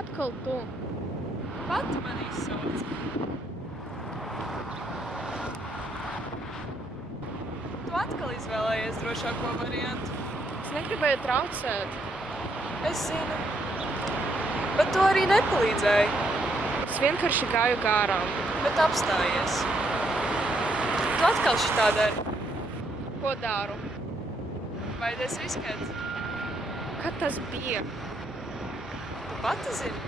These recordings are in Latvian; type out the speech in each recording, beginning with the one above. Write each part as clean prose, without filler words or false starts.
atkal tu. Pati man izsauc. Tu atkal izvēlējies drošāko variantu. Es negribēju traucēt. Es zinu. Bet tu arī nepalīdzēji. Es vienkārši gāju garām. Bet apstājies. Tu atkal šitā dari. Ko daru? Vai es riskēt? Kad tas bija? Tu pati zini?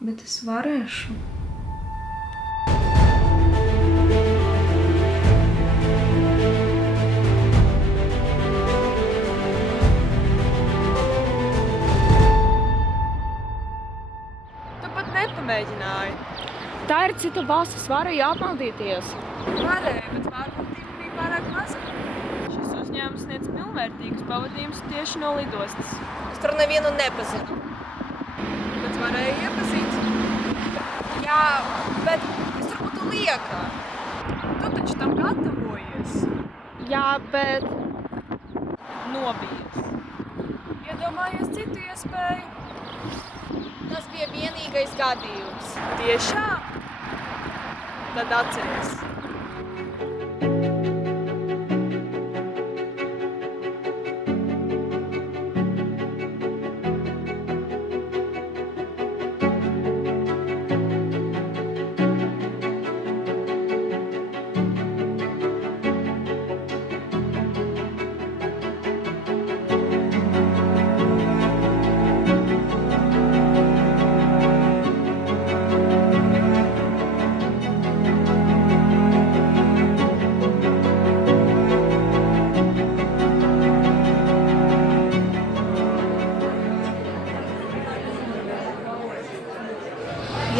Bet es varēšu. Tu pat nepamēģināji. Tā ir cita valsts, es varēju apmaldīties. Varēja, bet vārdsargība bija pārāk maza. Šis uzņēmums sniedz pilnvērtīgus pavadījumus tieši no lidostas. Es tur nevienu nepazinu. Bet varēja iepazīt. Jā, bet es tur būtu lieka. Tu taču tam gatavojies. Jā, bet... Nobijies. Iedomājies citu iespēju. Tas bija vienīgais gadījums. Tiešām? Tad atceries.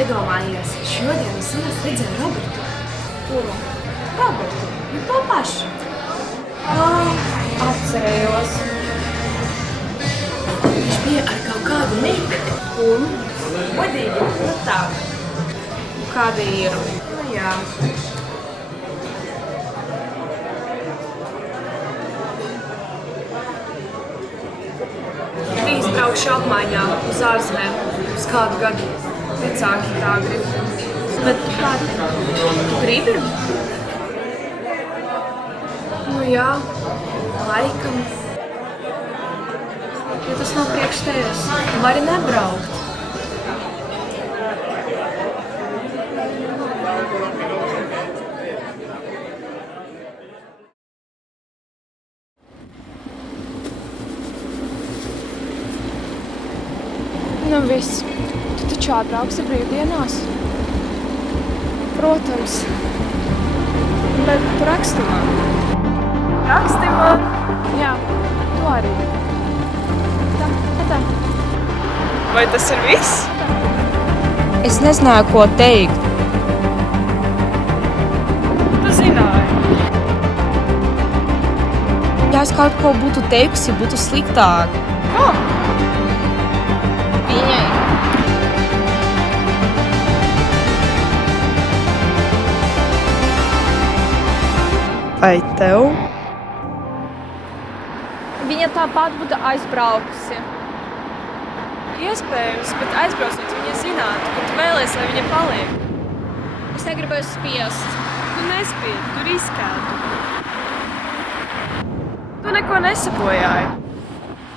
Iedomājies, šodien es ielas redzēju Robertu. Kuru? Robertu, nu to pašu. Atcerējos. Viņš bija ar kaut kādu meiteni. Un? Godīgi, nu tā. Kāda ir? Nu jā. Drīz braukšu apmaiņā uz ārzemēm uz kādu gadu. Vecāki tā grib. Bet kāda? Tu gribi? Nu jā, laikam. Ja tas nav priekš tevis, tu vari nebraukt. Nu viss. Tu taču atbrauksi brīvdienās? Protams. Bet tu raksti man. Raksti man. Jā, tu arī. Tā. Vai tas ir viss? Es nezināju, ko teikt. Tu zināji. Ja es kaut ko būtu teikusi, būtu sliktāk. Ko? Viņai. Vai tev? Viņa tāpat būtu aizbraukusi. Iespējams, bet aizbraucot viņa zinātu, ka tu vēlies, lai viņa paliek. Es negribēju spiest. Tu nespied, tu riskētu. Tu neko nesabojāji.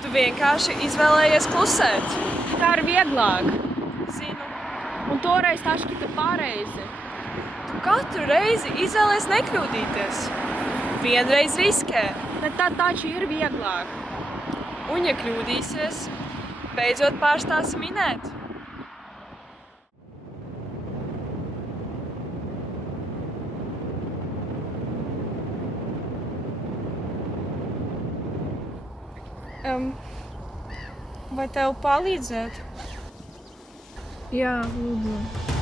Tu vienkārši izvēlējies klusēt. Tā ir vieglāk. Zinu, Un toreiz tā šķita pareizi. tu katru reizi izvēlies nekļūdīties. Vienreiz riskē, Bet tad taču ir vieglāk. un ja kļūdīsies, beidzot pārstāsi minēt. Vai tev palīdzēt? Jā, lūdzu.